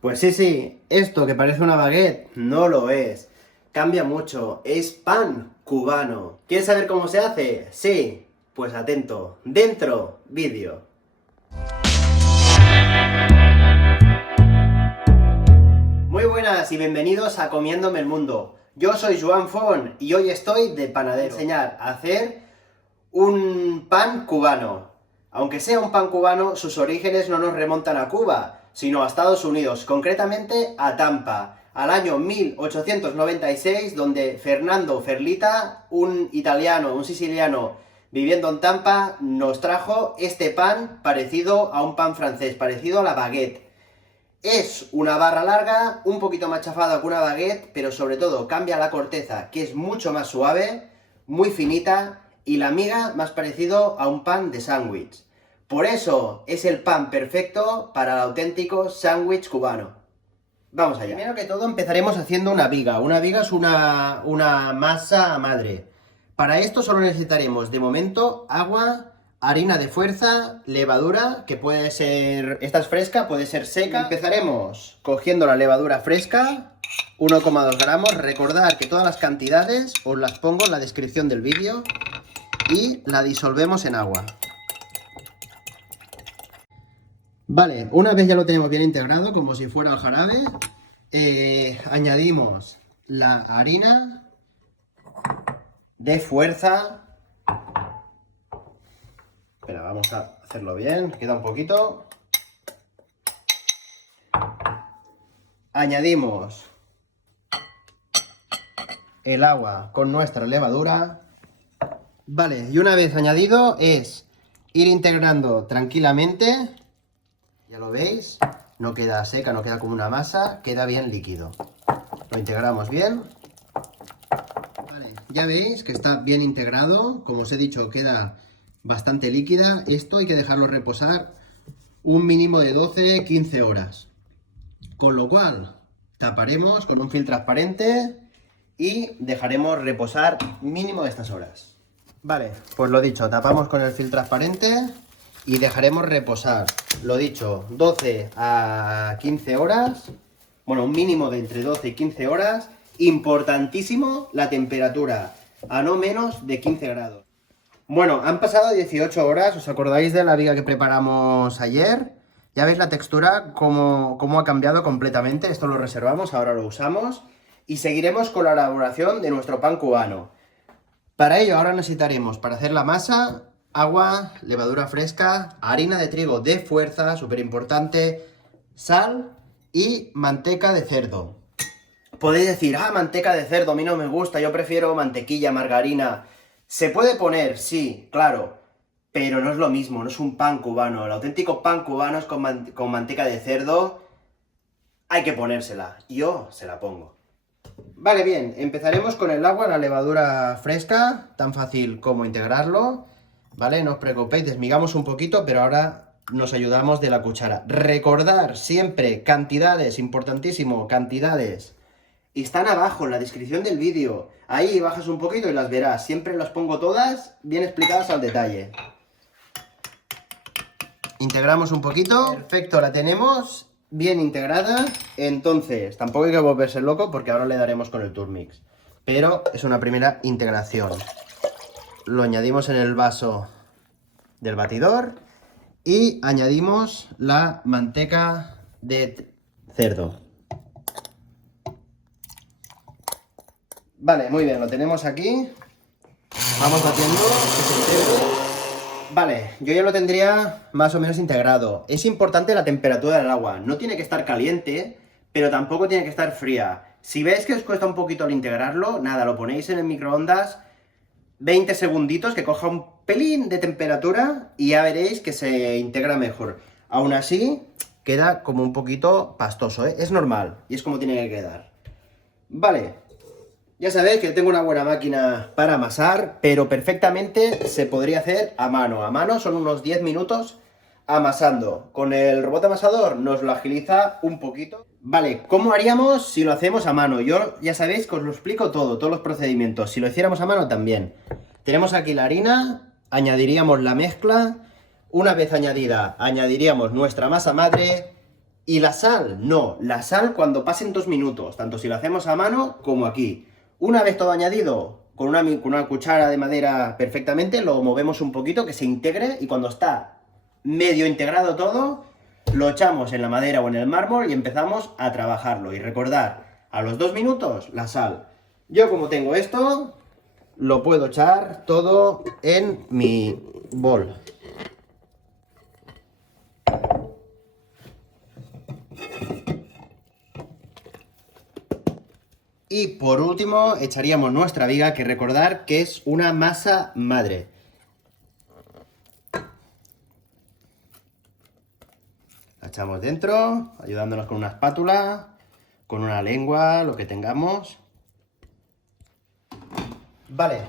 Pues sí, esto que parece una baguette no lo es. Cambia mucho, es pan cubano. ¿Quieres saber cómo se hace? Sí, pues atento. Dentro, vídeo. Muy buenas y bienvenidos a Comiéndome el Mundo. Yo soy Joan Font y hoy estoy de panadero. Voy a enseñar a hacer un pan cubano. Aunque sea un pan cubano, sus orígenes no nos remontan a Cuba, sino a Estados Unidos, concretamente a Tampa, al año 1896, donde Fernando Ferlita, un italiano, un siciliano viviendo en Tampa, nos trajo este pan parecido a un pan francés, parecido a la baguette. Es una barra larga, un poquito más chafada que una baguette, pero sobre todo cambia la corteza, que es mucho más suave, muy finita, y la miga más parecido a un pan de sándwich. Por eso es el pan perfecto para el auténtico sándwich cubano. Vamos allá. Primero que todo empezaremos haciendo una viga. Una viga es una masa madre. Para esto solo necesitaremos, de momento, agua, harina de fuerza, levadura, que puede ser... esta es fresca, puede ser seca. Empezaremos cogiendo la levadura fresca, 1,2 gramos. Recordad que todas las cantidades os las pongo en la descripción del vídeo. Y la disolvemos en agua. Vale, una vez ya lo tenemos bien integrado, como si fuera el jarabe, añadimos la harina de fuerza. Espera, vamos a hacerlo bien, queda un poquito. Añadimos el agua con nuestra levadura. Vale, y una vez añadido es ir integrando tranquilamente. Ya lo veis, no queda seca, no queda como una masa, queda bien líquido. Lo integramos bien. Vale, ya veis que está bien integrado. Como os he dicho, queda bastante líquida. Esto hay que dejarlo reposar un mínimo de 12-15 horas. Con lo cual, taparemos con un film transparente y dejaremos reposar mínimo de estas horas. Vale, pues lo dicho, tapamos con el film transparente y dejaremos reposar, lo dicho, 12 a 15 horas. Bueno, un mínimo de entre 12 y 15 horas. Importantísimo la temperatura, a no menos de 15 grados. Bueno, han pasado 18 horas, ¿os acordáis de la viga que preparamos ayer? Ya veis la textura, cómo ha cambiado completamente. Esto lo reservamos, ahora lo usamos. Y seguiremos con la elaboración de nuestro pan cubano. Para ello ahora necesitaremos, para hacer la masa, agua, levadura fresca, harina de trigo de fuerza, súper importante, sal y manteca de cerdo. Podéis decir, manteca de cerdo, a mí no me gusta, yo prefiero mantequilla, margarina. Se puede poner, sí, claro, pero no es lo mismo, no es un pan cubano. El auténtico pan cubano es con manteca de cerdo. Hay que ponérsela, yo se la pongo. Vale, bien, empezaremos con el agua, la levadura fresca, tan fácil como integrarlo. Vale, no os preocupéis, desmigamos un poquito, pero ahora nos ayudamos de la cuchara. Recordar siempre cantidades, importantísimo, cantidades. Están abajo en la descripción del vídeo. Ahí bajas un poquito y las verás. Siempre las pongo todas bien explicadas al detalle. Integramos un poquito. Perfecto, la tenemos bien integrada. Entonces, tampoco hay que volverse loco porque ahora le daremos con el turmix. Pero es una primera integración. Lo añadimos en el vaso del batidor y añadimos la manteca de cerdo. Vale, muy bien, lo tenemos aquí. Vamos haciendo que se integre. Vale, yo ya lo tendría más o menos integrado. Es importante la temperatura del agua. No tiene que estar caliente, pero tampoco tiene que estar fría. Si veis que os cuesta un poquito al integrarlo, nada, lo ponéis en el microondas 20 segunditos, que coja un pelín de temperatura y ya veréis que se integra mejor. Aún así, queda como un poquito pastoso, ¿eh? Es normal y es como tiene que quedar. Vale, ya sabéis que tengo una buena máquina para amasar, pero perfectamente se podría hacer a mano. A mano son unos 10 minutos amasando. Con el robot amasador nos lo agiliza un poquito. Vale, ¿cómo haríamos si lo hacemos a mano? Yo ya sabéis que os lo explico todo, todos los procedimientos. Si lo hiciéramos a mano también. Tenemos aquí la harina, añadiríamos la mezcla. Una vez añadida, añadiríamos nuestra masa madre ¿Y la sal? No, la sal cuando pasen 2 minutos, tanto si lo hacemos a mano como aquí. Una vez todo añadido, con una cuchara de madera perfectamente, lo movemos un poquito, que se integre, y cuando está medio integrado todo, lo echamos en la madera o en el mármol y empezamos a trabajarlo. Y recordar, a los 2 minutos, la sal. Yo como tengo esto, lo puedo echar todo en mi bol. Y por último, echaríamos nuestra viga, que recordar que es una masa madre. La echamos dentro, ayudándonos con una espátula, con una lengua, lo que tengamos. Vale,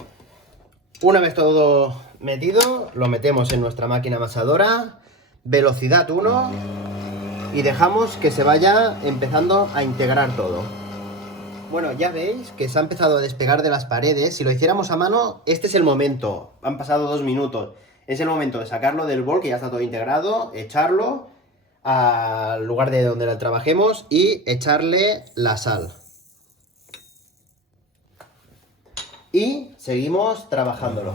una vez todo metido, lo metemos en nuestra máquina amasadora, velocidad 1, y dejamos que se vaya empezando a integrar todo. Bueno, ya veis que se ha empezado a despegar de las paredes. Si lo hiciéramos a mano, este es el momento. Han pasado 2 minutos. Es el momento de sacarlo del bol, que ya está todo integrado, echarlo al lugar de donde lo trabajemos y echarle la sal. Y seguimos trabajándolo.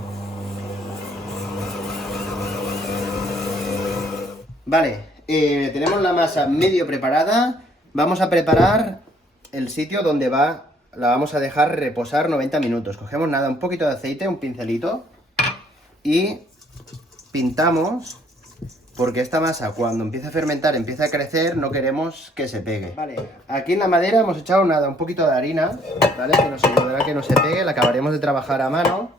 Vale, tenemos la masa medio preparada. Vamos a preparar el sitio donde la vamos a dejar reposar 90 minutos. Cogemos nada, un poquito de aceite, un pincelito, y pintamos, porque esta masa cuando empieza a fermentar, empieza a crecer, no queremos que se pegue. Vale, aquí en la madera hemos echado nada, un poquito de harina, ¿vale? Que nos ayudará a que no se pegue, la acabaremos de trabajar a mano.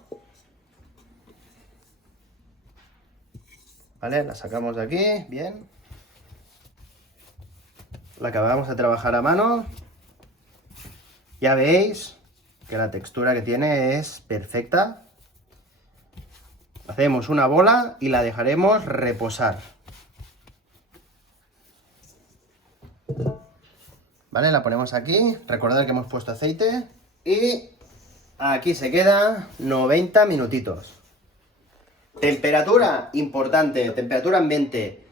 Vale, la sacamos de aquí, bien. La acabamos de trabajar a mano. Ya veis que la textura que tiene es perfecta. Hacemos una bola y la dejaremos reposar. Vale, la ponemos aquí. Recordad que hemos puesto aceite. Y aquí se queda 90 minutitos. Temperatura, importante, temperatura ambiente.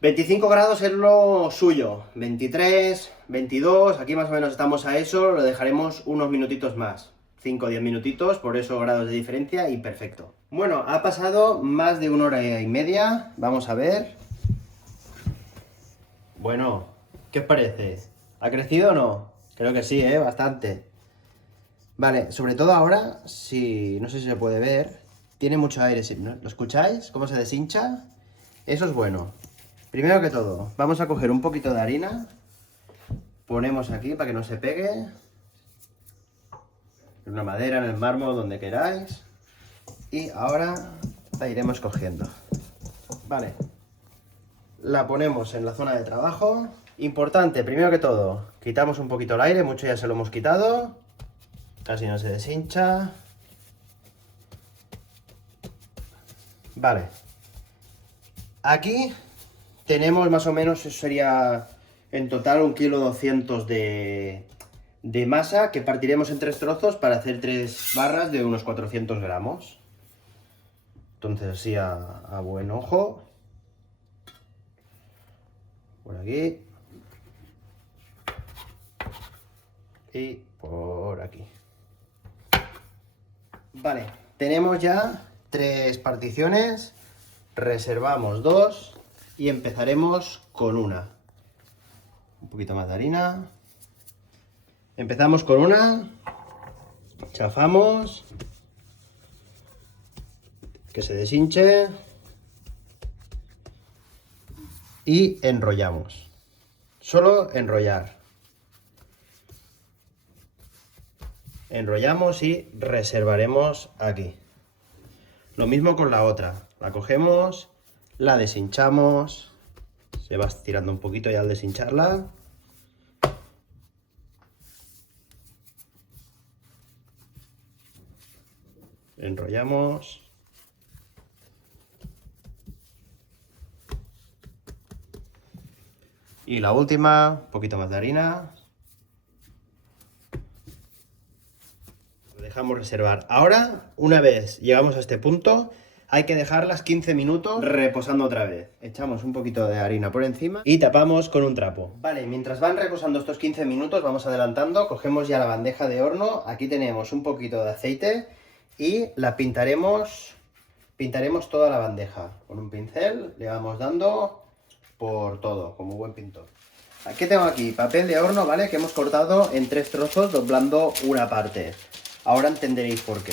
25 grados es lo suyo, 23, 22, aquí más o menos estamos a eso, lo dejaremos unos minutitos más, 5 o 10 minutitos, por eso grados de diferencia y perfecto. Bueno, ha pasado más de 1 hora y media, vamos a ver. Bueno, ¿qué os parece? ¿Ha crecido o no? Creo que sí, bastante. Vale, sobre todo ahora, no sé si se puede ver, tiene mucho aire, ¿no? ¿Lo escucháis? ¿Cómo se deshincha? Eso es bueno. Primero que todo, vamos a coger un poquito de harina, ponemos aquí para que no se pegue, en una madera, en el mármol, donde queráis, y ahora la iremos cogiendo. Vale, la ponemos en la zona de trabajo. Importante, primero que todo, quitamos un poquito el aire, mucho ya se lo hemos quitado, casi no se deshincha. Vale, aquí tenemos más o menos, eso sería en total 1,2 kg de masa, que partiremos en 3 trozos para hacer 3 barras de unos 400 gramos. Entonces así a buen ojo. Por aquí. Y por aquí. Vale, tenemos ya 3 particiones. Reservamos 2. Y empezaremos con una. Un poquito más de harina. Empezamos con una. Chafamos. Que se deshinche. Y enrollamos. Solo enrollar. Enrollamos y reservaremos aquí. Lo mismo con la otra. La cogemos. La deshinchamos, se va estirando un poquito ya al deshincharla. Enrollamos. Y la última, un poquito más de harina. Lo dejamos reservar. Ahora, una vez llegamos a este punto, hay que dejarlas 15 minutos reposando otra vez. Echamos un poquito de harina por encima y tapamos con un trapo. Vale, mientras van reposando estos 15 minutos, vamos adelantando, cogemos ya la bandeja de horno, aquí tenemos un poquito de aceite y la pintaremos toda la bandeja. Con un pincel le vamos dando por todo, como buen pintor. ¿Qué tengo aquí? Papel de horno, ¿vale? Que hemos cortado en 3 trozos, doblando una parte. Ahora entenderéis por qué.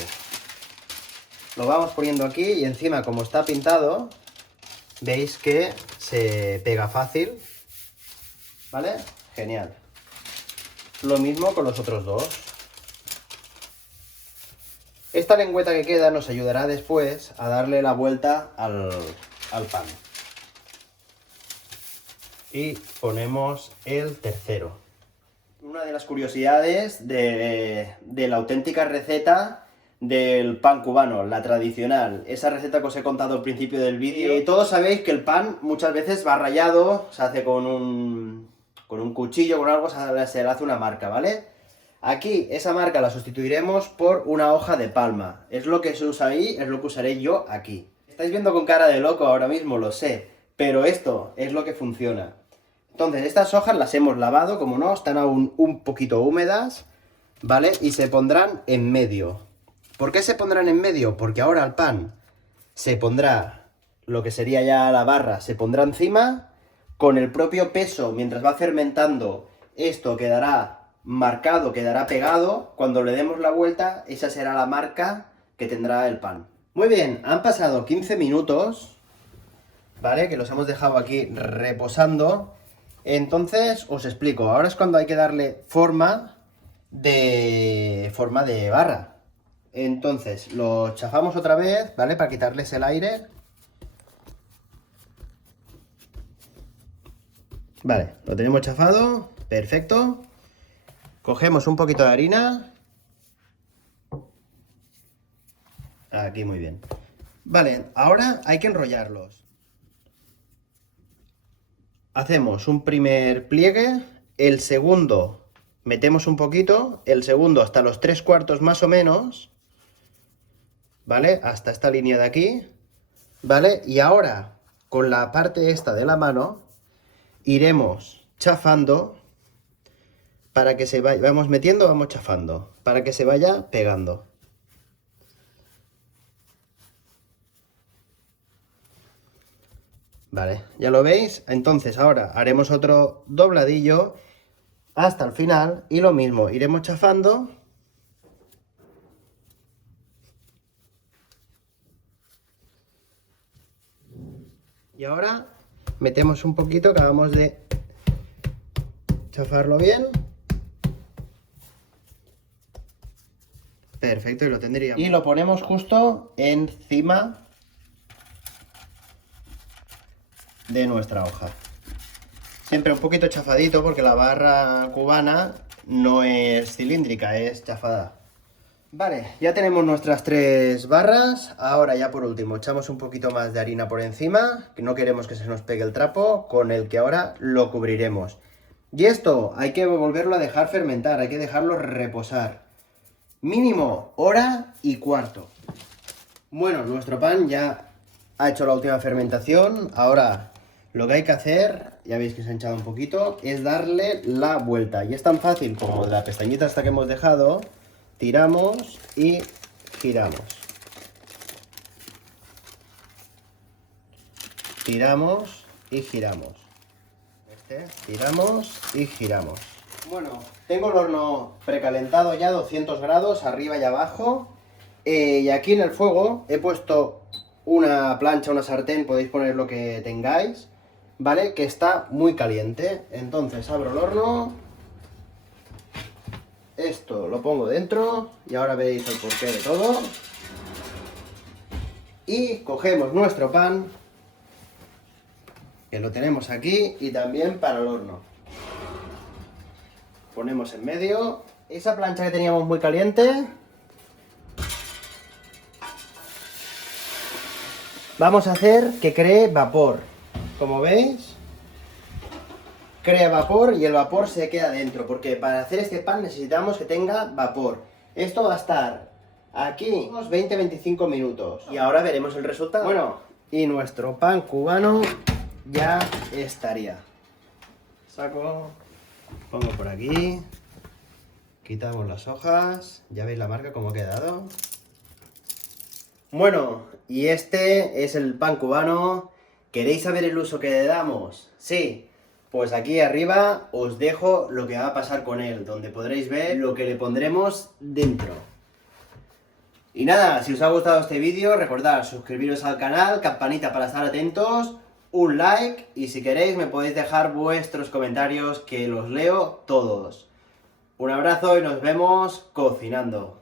Lo vamos poniendo aquí y encima, como está pintado, veis que se pega fácil, ¿vale? Genial. Lo mismo con los otros dos. Esta lengüeta que queda nos ayudará después a darle la vuelta al pan. Y ponemos el tercero. Una de las curiosidades de la auténtica receta del pan cubano, la tradicional, esa receta que os he contado al principio del vídeo. Todos sabéis que el pan muchas veces va rallado, se hace con un cuchillo, con algo, se le hace una marca, ¿vale? Aquí esa marca la sustituiremos por una hoja de palma. Es lo que se usa ahí, es lo que usaré yo aquí. Estáis viendo con cara de loco ahora mismo, lo sé, pero esto es lo que funciona. Entonces, estas hojas las hemos lavado, como no, están aún un poquito húmedas, ¿vale? Y se pondrán en medio. ¿Por qué se pondrán en medio? Porque ahora el pan se pondrá, lo que sería ya la barra, se pondrá encima, con el propio peso, mientras va fermentando, esto quedará marcado, quedará pegado. Cuando le demos la vuelta, esa será la marca que tendrá el pan. Muy bien, han pasado 15 minutos, ¿vale? Que los hemos dejado aquí reposando. Entonces, os explico, ahora es cuando hay que darle forma de barra. Entonces, lo chafamos otra vez, ¿vale? Para quitarles el aire. Vale, lo tenemos chafado, perfecto. Cogemos un poquito de harina. Aquí, muy bien. Vale, ahora hay que enrollarlos. Hacemos un primer pliegue, el segundo metemos un poquito, el segundo hasta los 3/4 más o menos, ¿vale? Hasta esta línea de aquí, ¿vale? Y ahora, con la parte esta de la mano, iremos chafando para que se vaya, vamos metiendo, vamos chafando, para que se vaya pegando. Vale, ya lo veis. Entonces ahora haremos otro dobladillo hasta el final y lo mismo, iremos chafando. Y ahora metemos un poquito, acabamos de chafarlo bien. Perfecto, y lo tendríamos. Y lo ponemos justo encima de nuestra hoja. Siempre un poquito chafadito porque la barra cubana no es cilíndrica, es chafada. Vale, ya tenemos nuestras 3 barras. Ahora ya por último echamos un poquito más de harina por encima, que no queremos que se nos pegue el trapo, con el que ahora lo cubriremos. Y esto hay que volverlo a dejar fermentar, hay que dejarlo reposar. Mínimo 1h15. Bueno, nuestro pan ya ha hecho la última fermentación. Ahora lo que hay que hacer, ya veis que se ha hinchado un poquito, es darle la vuelta. Y es tan fácil como de la pestañita esta que hemos dejado, tiramos y giramos. Tiramos y giramos. Tiramos y giramos. Bueno, tengo el horno precalentado ya, 200 grados, arriba y abajo. Y aquí en el fuego he puesto una plancha, una sartén, podéis poner lo que tengáis, ¿vale? Que está muy caliente. Entonces abro el horno. Esto lo pongo dentro y ahora veis el porqué de todo. Y cogemos nuestro pan, que lo tenemos aquí, y también para el horno. Ponemos en medio. Esa plancha que teníamos muy caliente, vamos a hacer que cree vapor. Como veis, crea vapor y el vapor se queda dentro, porque para hacer este pan necesitamos que tenga vapor. Esto va a estar Aquí unos 20-25 minutos. Y ahora veremos el resultado. Bueno, y nuestro pan cubano ya estaría. Saco, pongo por aquí, quitamos las hojas, ya veis la marca cómo ha quedado. Bueno, y este es el pan cubano. ¿Queréis saber el uso que le damos? Sí, pues aquí arriba os dejo lo que va a pasar con él, donde podréis ver lo que le pondremos dentro. Y nada, si os ha gustado este vídeo, recordad suscribiros al canal, campanita para estar atentos, un like y si queréis me podéis dejar vuestros comentarios que los leo todos. Un abrazo y nos vemos cocinando.